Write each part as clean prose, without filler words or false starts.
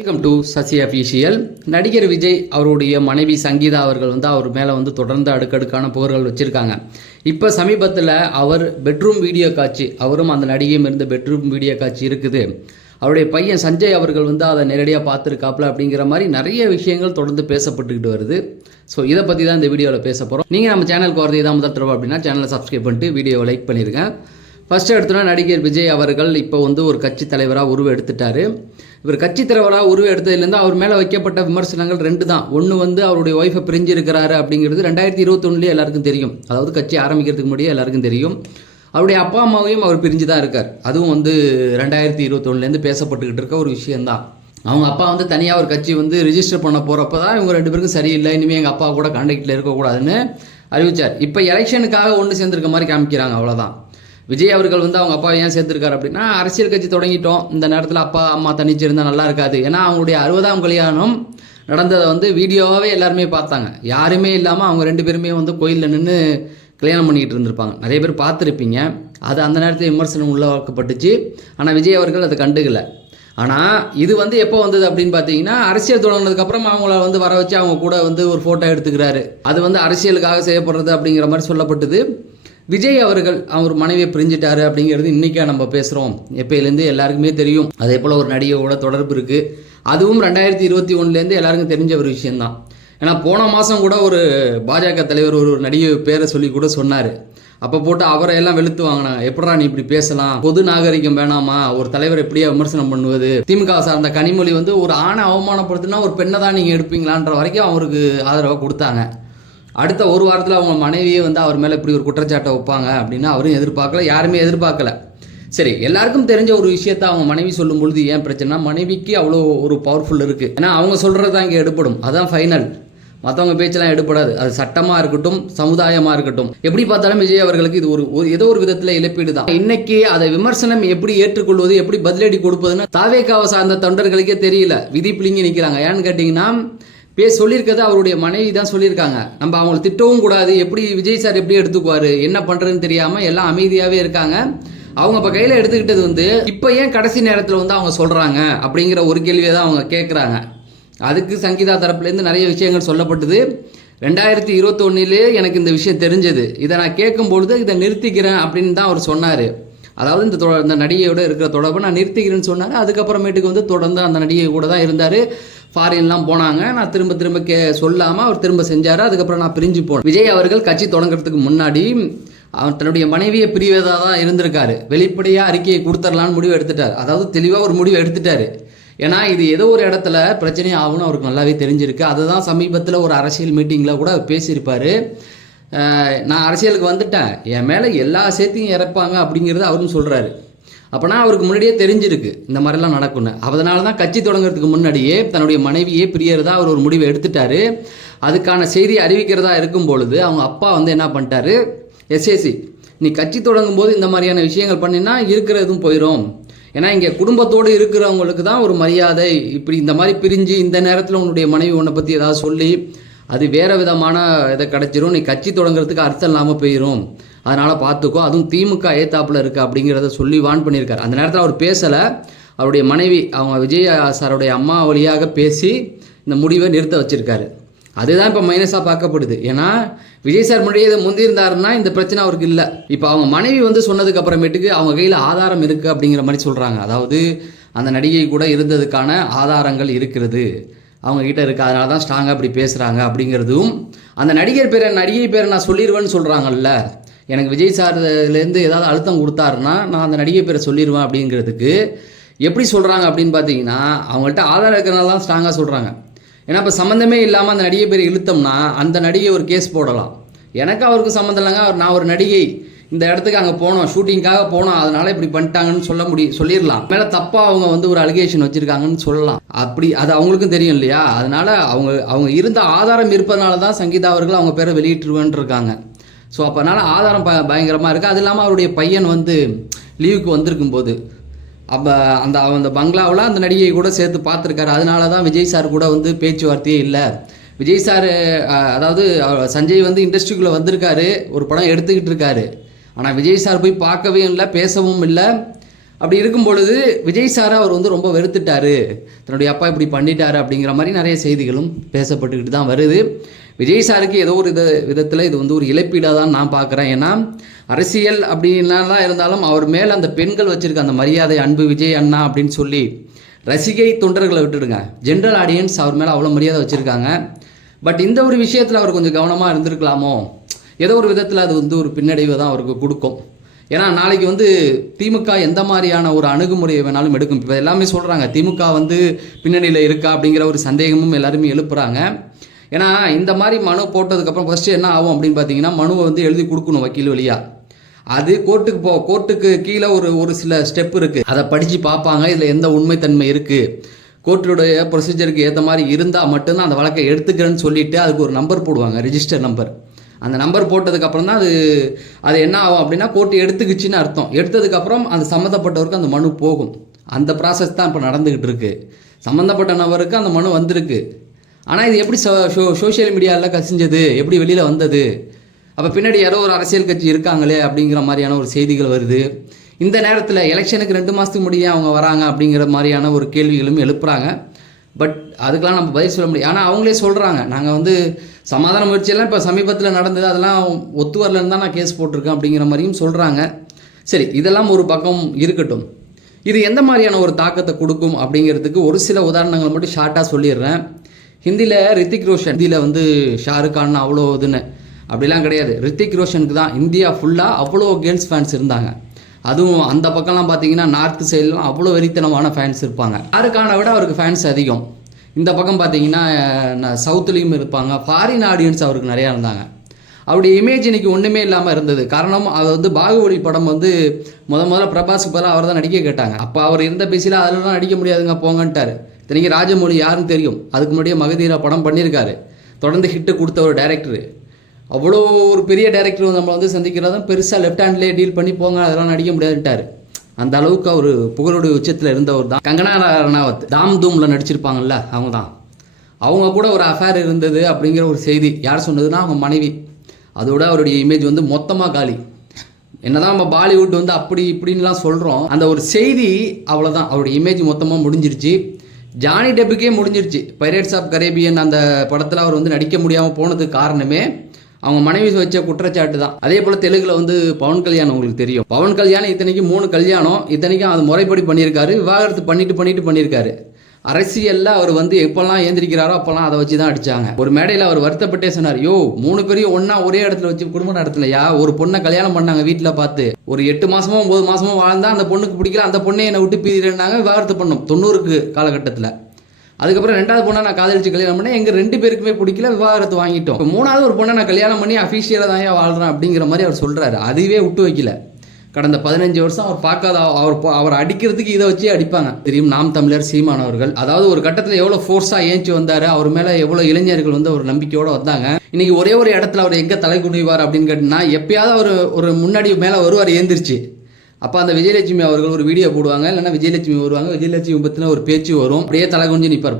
Welcome to Sasi official. நடிகர் விஜய் அவருடைய மனைவி சங்கீதா அவர்கள் அவர் மேலே தொடர்ந்து அடுக்கடுக்கான புகார்கள் வச்சுருக்காங்க. இப்போ சமீபத்தில் அவர் பெட்ரூம் வீடியோ காட்சி, அவரும் அந்த நடிகையும் இருந்த பெட்ரூம் வீடியோ காட்சி இருக்குது. அவருடைய பையன் சஞ்சய் அவர்கள் அதை நேரடியாக பார்த்துருக்காப்புல அப்படிங்கிற மாதிரி நிறைய விஷயங்கள் தொடர்ந்து பேசப்பட்டுக்கிட்டு வருது. ஸோ இதை பற்றி தான் இந்த வீடியோவில் பேச போகிறோம். நீங்கள் நம்ம சேனலுக்கு வரது இதான் முதல் தடவை அப்படின்னா சேனலை சப்ஸ்கிரைப் பண்ணிட்டு வீடியோவை லைக் பண்ணிடுங்க. ஃபஸ்ட்டு எடுத்தோன்னா நடிகர் விஜய் அவர்கள் இப்போ ஒரு கட்சி தலைவராக உருவம் எடுத்துட்டார். இவர் கட்சி தலைவராக உருவம் எடுத்ததுலேருந்து அவர் மேலே வைக்கப்பட்ட விமர்சனங்கள் ரெண்டு தான். ஒன்று அவருடைய ஒய்ஃபை பிரிஞ்சிருக்கிறாரு அப்படிங்கிறது 2021 எல்லாருக்கும் தெரியும். அதாவது கட்சி ஆரம்பிக்கிறதுக்கு முன்னாடியே எல்லாருக்கும் தெரியும். அவருடைய அப்பா அம்மாவையும் அவர் பிரிஞ்சு தான் இருக்கார். அதுவும் 2021 பேசப்பட்டுக்கிட்டு இருக்க ஒரு விஷயந்தான். அவங்க அப்பா தனியாக ஒரு கட்சி ரிஜிஸ்டர் பண்ண போகிறப்ப தான் இவங்க ரெண்டு பேருக்கும் சரியில்லை, இனிமேல் எங்கள் அப்பா கூட கான்டாக்டில் இருக்கக்கூடாதுன்னு அறிவித்தார். இப்போ எலெக்ஷனுக்காக ஒன்று சேர்ந்துருக்க மாதிரி காமிக்கிறாங்க, அவ்வளோதான். விஜய் அவர்கள் அவங்க அப்பா ஏன் சேர்த்துருக்காரு அப்படின்னா, அரசியல் கட்சி தொடங்கிட்டோம், இந்த நேரத்தில் அப்பா அம்மா தனிச்சு இருந்தால் நல்லா இருக்காது. ஏன்னா அவங்களுடைய 60ஆம் கல்யாணம் நடந்ததை வீடியோவாகவே எல்லாருமே பார்த்தாங்க. யாருமே இல்லாமல் அவங்க ரெண்டு பேருமே கோயிலில் நின்று கல்யாணம் பண்ணிக்கிட்டு இருந்திருப்பாங்க. நிறைய பேர் பார்த்துருப்பீங்க. அது அந்த நேரத்தில் விமர்சனம் உள்ளவாக்கப்பட்டுச்சு. ஆனால் விஜய் அவர்கள் அதை கண்டுக்கலை. ஆனால் இது எப்போ வந்தது அப்படின்னு பார்த்தீங்கன்னா, அரசியல் தொடங்கினதுக்கப்புறம் அவங்கள வர வச்சு அவங்க கூட ஒரு ஃபோட்டோ எடுத்துக்கிறாரு. அது அரசியலுக்காக செய்யப்படுறது அப்படிங்கிற மாதிரி சொல்லப்பட்டது. விஜய் அவர்கள் அவர் மனைவியை பிரிஞ்சிட்டாரு அப்படிங்கிறது இன்றைக்கா நம்ம பேசுகிறோம், எப்போலேருந்து எல்லாருக்குமே தெரியும். அதே போல் ஒரு நடிகையோட தொடர்பு இருக்குது. அதுவும் 2021 எல்லாருக்கும் தெரிஞ்ச ஒரு விஷயந்தான். ஏன்னா போன மாதம் கூட ஒரு பாஜக தலைவர் ஒரு நடிகை பேரை சொல்லி கூட சொன்னார். அப்போ போட்டு அவரை எல்லாம் வெளுத்து வாங்கினாங்க. எப்படா நீ இப்படி பேசலாம், பொது நாகரிகம் வேணாமா, ஒரு தலைவர் எப்படியா விமர்சனம் பண்ணுவது, திமுக சார்ந்த கனிமொழி ஒரு ஆணை அவமானப்படுத்தினா ஒரு பெண்ணை தான் நீங்கள் எடுப்பீங்களான்ற வரைக்கும் அவருக்கு ஆதரவாக கொடுத்தாங்க. அடுத்த ஒரு வாரத்தில் அவங்க மனைவியே அவர் மேலே இப்படி ஒரு குற்றச்சாட்டை வைப்பாங்க அப்படின்னு அவரும் எதிர்பார்க்கல, யாருமே எதிர்பார்க்கல. சரி, எல்லாருக்கும் தெரிஞ்ச ஒரு விஷயத்த அவங்க மனைவி சொல்லும் பொழுது ஏன் பிரச்சனை, மனைவிக்கு அவ்வளோ ஒரு பவர்ஃபுல் இருக்குது. ஏன்னா அவங்க சொல்கிறது தான் இங்கே எடுப்படும், அதுதான் ஃபைனல். மற்றவங்க பேச்செல்லாம் எடுப்படாது. அது சட்டமாக இருக்கட்டும், சமுதாயமாக இருக்கட்டும், எப்படி பார்த்தாலும் விஜய் அவர்களுக்கு இது ஒரு ஏதோ ஒரு விதத்தில் இழப்பீடு தான். இன்னைக்கு அதை விமர்சனம் எப்படி ஏற்றுக்கொள்வது, எப்படி பதிலடி கொடுப்பதுன்னு தாவேக்காவை சார்ந்த தொண்டர்களுக்கே தெரியல, விதி பிளிங்கி நிற்கிறாங்க. ஏன்னு கேட்டிங்கன்னா, சொல்லியிருக்கிறது அவருடைய மனைவி தான் சொல்லியிருக்காங்க. நம்ம அவங்களை திட்டவும் கூடாது, எப்படி விஜய் சார் எப்படி எடுத்துக்குவார், என்ன பண்ணுறதுன்னு தெரியாமல் எல்லாம் அமைதியாகவே இருக்காங்க. அவங்க இப்போ கையில் எடுத்துக்கிட்டது இப்போ ஏன் கடைசி நேரத்தில் அவங்க சொல்கிறாங்க அப்படிங்கிற ஒரு கேள்வியை தான் அவங்க கேட்குறாங்க. அதுக்கு சங்கீதா தரப்புலேருந்து நிறைய விஷயங்கள் சொல்லப்பட்டது. 2021 எனக்கு இந்த விஷயம் தெரிஞ்சது, இதை நான் கேட்கும்பொழுது இதை நிறுத்திக்கிறேன் அப்படின்னு தான் அவர் சொன்னார். அதாவது இந்த நடிகையோட இருக்கிற தொடர்பை நான் நிறுத்திக்கிறேன்னு சொன்னார். அதுக்கப்புறமேட்டுக்கு தொடர்ந்து அந்த நடிகை கூட தான் இருந்தார். ஃபாரின்லாம் போனாங்க. நான் திரும்ப சொல்லாமல் அவர் திரும்ப செஞ்சார். அதுக்கப்புறம் நான் பிரிஞ்சு போனேன். விஜய் அவர்கள் கட்சி தொடங்குறதுக்கு முன்னாடி அவர் தன்னுடைய மனைவியை பிரிவதாக தான் இருந்திருக்காரு. வெளிப்படையாக அறிக்கையை கொடுத்துடலான்னு முடிவு எடுத்துட்டார். அதாவது தெளிவாக ஒரு முடிவு எடுத்துட்டார். ஏன்னா இது ஏதோ ஒரு இடத்துல பிரச்சனை ஆகும்னு அவருக்கு நல்லாவே தெரிஞ்சிருக்கு. அதுதான் சமீபத்தில் ஒரு அரசியல் மீட்டிங்கில் கூட பேசியிருப்பார். நான் அரசியலுக்கு வந்துட்டேன், என் மேலே எல்லா சேர்த்தையும் இறப்பாங்க அப்படிங்கிறது அவரும் சொல்கிறாரு. அப்போனா அவருக்கு முன்னாடியே தெரிஞ்சிருக்கு இந்த மாதிரிலாம் நடக்கும்னு. அதனால தான் கட்சி தொடங்குறதுக்கு முன்னாடியே தன்னுடைய மனைவியே பிரியறதா அவர் ஒரு முடிவை எடுத்துட்டாரு. அதுக்கான செய்தி அறிவிக்கிறதா இருக்கும் பொழுது அவங்க அப்பா என்ன பண்ணிட்டாரு, எஸ்ஏசி நீ கட்சி தொடங்கும் போது இந்த மாதிரியான விஷயங்கள் பண்ணினா இருக்கிறதும் போயிடும். ஏன்னா இங்கே குடும்பத்தோடு இருக்கிறவங்களுக்கு தான் ஒரு மரியாதை. இப்படி இந்த மாதிரி பிரிஞ்சு இந்த நேரத்தில் உன்னுடைய மனைவி உன்னை பற்றி ஏதாவது சொல்லி அது வேறு விதமான இதை கிடச்சிரும், நீ கட்சி தொடங்குறதுக்கு அர்த்தம் இல்லாமல் போயிடும், அதனால் பார்த்துக்கோ, அதுவும் திமுக ஏத்தாப்பில் இருக்குது அப்படிங்கிறத சொல்லி வான் பண்ணியிருக்காரு. அந்த நேரத்தில் அவர் பேசலை. அவருடைய மனைவி அவங்க விஜய் சாருடைய அம்மா வழியாக பேசி இந்த முடிவை நிறுத்த வச்சுருக்காரு. அதுதான் இப்போ மைனஸாக பார்க்கப்படுது. ஏன்னா விஜய் சார் முன்னாடியே இதை முந்திருந்தாருன்னா இந்த பிரச்சனை அவருக்கு இல்லை. இப்போ அவங்க மனைவி சொன்னதுக்கு அப்புறமேட்டுக்கு அவங்க கையில் ஆதாரம் இருக்குது அப்படிங்கிற மாதிரி சொல்கிறாங்க. அதாவது அந்த நடிகை கூட இருந்ததுக்கான ஆதாரங்கள் இருக்கிறது அவங்க கிட்ட இருக்குது, அதனால தான் ஸ்ட்ராங்காக அப்படி பேசுகிறாங்க அப்படிங்கிறதும், அந்த நடிகை பேரை நான் சொல்லிடுவேன்னு சொல்கிறாங்கல்ல. எனக்கு விஜய் சார்லேருந்து ஏதாவது அழுத்தம் கொடுத்தாருன்னா நான் அந்த நடிகை பேரை சொல்லிடுவேன் அப்படிங்கிறதுக்கு எப்படி சொல்கிறாங்க அப்படின்னு பார்த்தீங்கன்னா, அவங்கள்ட்ட ஆதாரம் இருக்கிறனால தான் ஸ்ட்ராங்காக சொல்கிறாங்க. ஏன்னா இப்போ சம்மந்தமே இல்லாமல் அந்த நடிகை பேரை இழுத்தோம்னா அந்த நடிகை ஒரு கேஸ் போடலாம். எனக்கு அவருக்கு சம்மந்தம் இல்லைங்க, நான் ஒரு நடிகை, இந்த இடத்துக்கு அங்கே போனோம், ஷூட்டிங்காக போனோம், அதனால் இப்படி பண்ணிட்டாங்கன்னு சொல்லிடலாம். மேலே தப்பாக அவங்க ஒரு அலிகேஷன் வச்சுருக்காங்கன்னு சொல்லலாம். அப்படி அது அவங்களுக்கும் தெரியும் இல்லையா. அதனால் அவங்க இருந்த ஆதாரம் இருப்பதனால தான் சங்கீதா அவர்கள் அவங்க பேரை வெளியிட்டுருவேன் இருக்காங்க. ஸோ அப்போனால ஆதாரம் பயங்கரமாக இருக்குது. அது இல்லாமல் அவருடைய பையன் லீவுக்கு வந்திருக்கும் போது அப்போ அந்த பங்களாவில் அந்த நடிகையை கூட சேர்த்து பார்த்துருக்காரு. அதனால தான் விஜய் சார் கூட பேச்சுவார்த்தையே இல்லை. விஜய் சார் அதாவது சஞ்சய் இண்டஸ்ட்ரிக்குள்ளே வந்திருக்காரு, ஒரு படம் எடுத்துக்கிட்டு இருக்காரு. ஆனால் விஜய் சார் போய் பார்க்கவே இல்லை, பேசவும் இல்லை. அப்படி இருக்கும் பொழுது விஜய் சாரை அவர் வந்து ரொம்ப வெறுத்துட்டாரு, தன்னுடைய அப்பா இப்படி பண்ணிட்டாரு அப்படிங்கிற மாதிரி நிறைய செய்திகளும் பேசப்பட்டுக்கிட்டு தான் வருது. விஜய் சாருக்கு ஏதோ ஒரு விதத்தில் இது வந்து ஒரு இழப்பீடாக தான் நான் பார்க்குறேன். ஏன்னா அரசியல் அப்படின்லாம் இருந்தாலும் அவர் மேலே அந்த பெண்கள் வச்சுருக்க அந்த மரியாதை, அன்பு விஜய் அண்ணா அப்படின்னு சொல்லி ரசிகை தொண்டர்களை விட்டுடுங்க, ஜென்ரல் ஆடியன்ஸ் அவர் மேலே அவ்வளோ மரியாதை வச்சுருக்காங்க. பட் இந்த ஒரு விஷயத்தில் அவர் கொஞ்சம் கவனமாக இருந்திருக்கலாமோ, ஏதோ ஒரு விதத்தில் அது வந்து ஒரு பின்னடைவை தான் அவருக்கு கொடுக்கும். ஏன்னா நாளைக்கு வந்து திமுக எந்த மாதிரியான ஒரு அணுகுமுறையை வேணாலும் எடுக்கும். இப்போ எல்லாமே சொல்கிறாங்க திமுக வந்து பின்னணியில் இருக்கா அப்படிங்கிற ஒரு சந்தேகமும் எல்லாருமே எழுப்புறாங்க. ஏன்னா இந்த மாதிரி மனு போட்டதுக்கப்புறம் ஃபஸ்ட்டு என்ன ஆகும் அப்படின்னு பார்த்தீங்கன்னா, மனுவை வந்து எழுதி கொடுக்கணும் வக்கீல் வழியாக. அது கோர்ட்டுக்கு கீழே ஒரு சில ஸ்டெப் இருக்குது, அதை படித்து பார்ப்பாங்க. இதில் எந்த உண்மைத்தன்மை இருக்குது, கோர்ட்டுடைய ப்ரொசீஜருக்கு ஏற்ற மாதிரி இருந்தால் மட்டும்தான் அந்த வழக்கை எடுத்துக்கிறேன்னு சொல்லிவிட்டு அதுக்கு ஒரு நம்பர் போடுவாங்க, ரிஜிஸ்டர் நம்பர். அந்த நம்பர் போட்டதுக்கப்புறம் தான் அது என்ன ஆகும் அப்படின்னா கோர்ட்டு எடுத்துக்கிச்சின்னு அர்த்தம். எடுத்ததுக்கப்புறம் அந்த சம்மந்தப்பட்டவருக்கு அந்த மனு போகும். அந்த ப்ராசஸ் தான் இப்போ நடந்துக்கிட்டு இருக்குது. சம்மந்தப்பட்ட நபருக்கு அந்த மனு வந்திருக்கு. ஆனால் இது எப்படி சோஷியல் மீடியாவில் கசிஞ்சது, எப்படி வெளியில் வந்தது, அப்போ பின்னாடி யாரோ ஒரு அரசியல் கட்சி இருக்காங்களே அப்படிங்கிற மாதிரியான ஒரு செய்திகள் வருது. இந்த நேரத்தில் எலெக்ஷனுக்கு 2 மாதத்துக்கு முடிய அவங்க வராங்க அப்படிங்கிற மாதிரியான ஒரு கேள்விகளும் எழுப்புறாங்க. பட் அதுக்கெலாம் நம்ம பதில் சொல்ல முடியும். ஆனால் அவங்களே சொல்கிறாங்க, நாங்கள் வந்து சமாதான முயற்சியெல்லாம் இப்போ சமீபத்தில் நடந்தது, அதெல்லாம் ஒத்து வரலன்னு தான் நான் கேஸ் போட்டிருக்கேன் அப்படிங்கிற மாதிரியும் சொல்கிறாங்க. சரி, இதெல்லாம் ஒரு பக்கம் இருக்கட்டும். இது எந்த மாதிரியான ஒரு தாக்கத்தை கொடுக்கும் அப்படிங்கிறதுக்கு ஒரு சில உதாரணங்கள் மட்டும் ஷார்ட்டாக சொல்லிடுறேன். ஹிந்தியில் ரித்திக் ரோஷன், ஹிந்தியில் வந்து ஷாருக் கான் அவ்வளோ இதுன்னு அப்படிலாம் கிடையாது. ரித்திக் ரோஷனுக்கு தான் இந்தியா ஃபுல்லாக அவ்வளோ கேர்ள்ஸ் ஃபேன்ஸ் இருந்தாங்க. அதுவும் அந்த பக்கம்லாம் பார்த்தீங்கன்னா நார்த் சைட்லாம் அவ்வளோ வெறித்தனமான ஃபேன்ஸ் இருப்பாங்க. ஷாருக் கானை விட அவருக்கு ஃபேன்ஸ் அதிகம். இந்த பக்கம் பார்த்தீங்கன்னா சவுத்துலேயும் இருப்பாங்க, ஃபாரின் ஆடியன்ஸ் அவருக்கு நிறையா இருந்தாங்க. அவருடைய இமேஜ் இன்னைக்கு ஒன்றுமே இல்லாமல் இருந்தது. காரணம், அது வந்து பாகுபலி படம் வந்து முதல்ல பிரபாஸுக்கு பதிலாக அவர் தான் நடிக்க கேட்டாங்க. அப்போ அவர் இருந்த பேசியில் அதெல்லாம் நடிக்க முடியாதுங்க போங்கன்ட்டார். இத்தனைக்கு ராஜமௌழி யாருன்னு தெரியும், அதுக்கு முன்னாடியே மகதீரா படம் பண்ணியிருக்காரு, தொடர்ந்து ஹிட்டு கொடுத்த ஒரு டைரக்டர். அவ்வளோ ஒரு பெரிய டைரக்டர் நம்ம வந்து சந்திக்கிறதும் பெருசாக லெஃப்ட் ஹேண்ட்லேயே டீல் பண்ணி போங்க, அதெல்லாம் நடிக்க முடியாதுன்ட்டார். அந்த அளவுக்கு அவர் புகழுடைய உச்சத்தில் இருந்தவர் தான். கங்கனா ரனாவத் தாம் தூமில் நடிச்சிருப்பாங்கல்ல, அவங்க தான். அவங்க கூட ஒரு அஃபேர் இருந்தது அப்படிங்கிற ஒரு செய்தி யார் சொன்னதுன்னா அவங்க மனைவி. அதோட அவருடைய இமேஜ் வந்து மொத்தமாக காலி. என்னதான் நம்ம பாலிவுட் வந்து அப்படி இப்படின்லாம் சொல்கிறோம், அந்த ஒரு செய்தி அவ்வளோதான். அவருடைய இமேஜ் மொத்தமாக முடிஞ்சிருச்சு. ஜானி டெப்புக்கே முடிஞ்சிருச்சு. பைரேட்ஸ் ஆஃப் கரேபியன் அந்த படத்தில் அவர் வந்து நடிக்க முடியாமல் போனதுக்கு காரணமே அவங்க மனைவி வச்ச குற்றச்சாட்டு தான். அதே போல் தெலுங்குல வந்து பவன் கல்யாணம் உங்களுக்கு தெரியும். பவன் கல்யாணம் இத்தனைக்கும் 3 கல்யாணம், இத்தனைக்கும் அது முறைப்படி பண்ணியிருக்காரு. விவாகரத்து பண்ணியிருக்காரு. அரசியலில் அவர் வந்து எப்போல்லாம் ஏந்திரிக்கிறாரோ அப்போல்லாம் அதை வச்சு தான் அடித்தாங்க. ஒரு மேடையில் அவர் வருத்தப்பட்டே சொன்னார், 3 பேரையும் ஒன்றா ஒரே இடத்துல வச்சு குடும்பம் நடத்தலையா, ஒரு பொண்ணை கல்யாணம் பண்ணாங்க வீட்டில் பார்த்து, ஒரு 8 மாதமோ 9 மாதமோ வாழ்ந்தா அந்த பொண்ணுக்கு பிடிக்கல, அந்த பொண்ணை என்னை விட்டு பிரினாங்க, விவாகரத்து பண்ணோம் 90 காலகட்டத்தில். அதுக்கப்புறம் 2வது பொண்ணை நான் காதலிச்சு கல்யாணம் பண்ணேன், எங்கள் 2 பேருக்குமே பிடிக்கல, விவாகரத்து வாங்கிட்டோம். 3வது ஒரு பொண்ணை நான் கல்யாணம் பண்ணி அஃபீஷியலாக தான் வாழ்கிறேன் அப்படிங்கிற மாதிரி அவர் சொல்கிறாரு. அதுவே விட்டு வைக்கல. கடந்த 15 வருஷம் அவர் பார்க்காத அவர் அடிக்கிறதுக்கு இதை வச்சே அடிப்பாங்க. தெரியும், நாம் தமிழர் சீமான் அவர்கள், அதாவது ஒரு கட்டத்தில் எவ்வளோ ஃபோர்ஸாக ஏஞ்சி வந்தார், அவர் மேலே எவ்வளோ இளைஞர்கள் வந்து ஒரு நம்பிக்கையோடு வந்தாங்க. இன்னைக்கு ஒரே ஒரு இடத்துல அவர் எங்கே தலை குனிவார் அப்படின்னு கேட்டிங்கன்னா, எப்பயாவது ஒரு முன்னாடி மேலே வருவார் ஏந்திரிச்சு. அப்போ அந்த விஜயலட்சுமி அவர்கள் ஒரு வீடியோ போடுவாங்க, இல்லைன்னா விஜயலட்சுமி வருவாங்க, விஜயலட்சுமி பற்றின ஒரு பேச்சு வரும், அப்படியே தலை குஞ்சு நிற்பார்.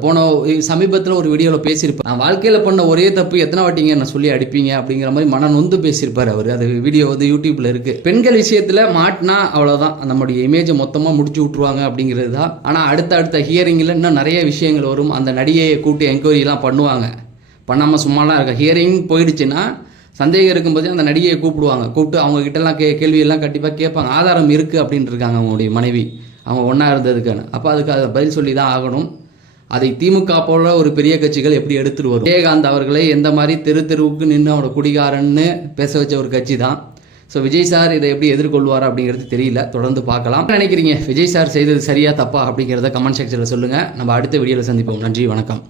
சமீபத்தில் ஒரு வீடியோவில் பேசியிருப்பார், நான் வாழ்க்கையில் பண்ண ஒரே தப்பு எத்தனை வாட்டிங்க நான் சொல்லி அடிப்பீங்க அப்படிங்கிற மாதிரி மன நொந்து பேசியிருப்பார் அவர். அது வீடியோ வந்து யூடியூப்ல இருக்கு. பெண்கள் விஷயத்தில் மாட்டினா அவ்வளோதான், நம்மளுடைய இமேஜை மொத்தமாக முடிச்சு விட்ருவாங்க அப்படிங்கிறது தான். ஆனால் அடுத்த ஹியரிங்கில் இன்னும் நிறைய விஷயங்கள் வரும். அந்த நடிகையை கூட்டி என்கொயரிலாம் பண்ணுவாங்க, பண்ணாமல் சும்மாலாம் இருக்க. ஹியரிங் போயிடுச்சுன்னா சந்தேகம் இருக்கும்போது அந்த நடிகையை கூப்பிட்டு அவங்க கிட்டலாம் கேள்வியெல்லாம் கண்டிப்பாக கேட்பாங்க. ஆதாரம் இருக்குது அப்படின்ட்டு இருக்காங்க அவங்களுடைய மனைவி, அவங்க ஒன்றா இருந்ததுக்கான. அப்போ அதுக்கு அதை பதில் சொல்லி தான் ஆகணும். அதை திமுக போல ஒரு பெரிய கட்சிகள் எப்படி எடுத்துகிட்டு வரும். விஜயகாந்த் அவர்களை எந்த மாதிரி தெருவுக்கு நின்று அவரோட குடிகாரன்னு பேச வச்ச ஒரு கட்சி தான். ஸோ விஜய் சார் இதை எப்படி எதிர்கொள்வார் அப்படிங்கிறது தெரியல, தொடர்ந்து பார்க்கலாம். நினைக்கிறீங்க விஜய் சார் செய்தது சரியா தப்பா அப்படிங்கிறத கமெண்ட் செக்ஷனில் சொல்லுங்கள். நம்ம அடுத்த வீடியோவில் சந்திப்போம். நன்றி, வணக்கம்.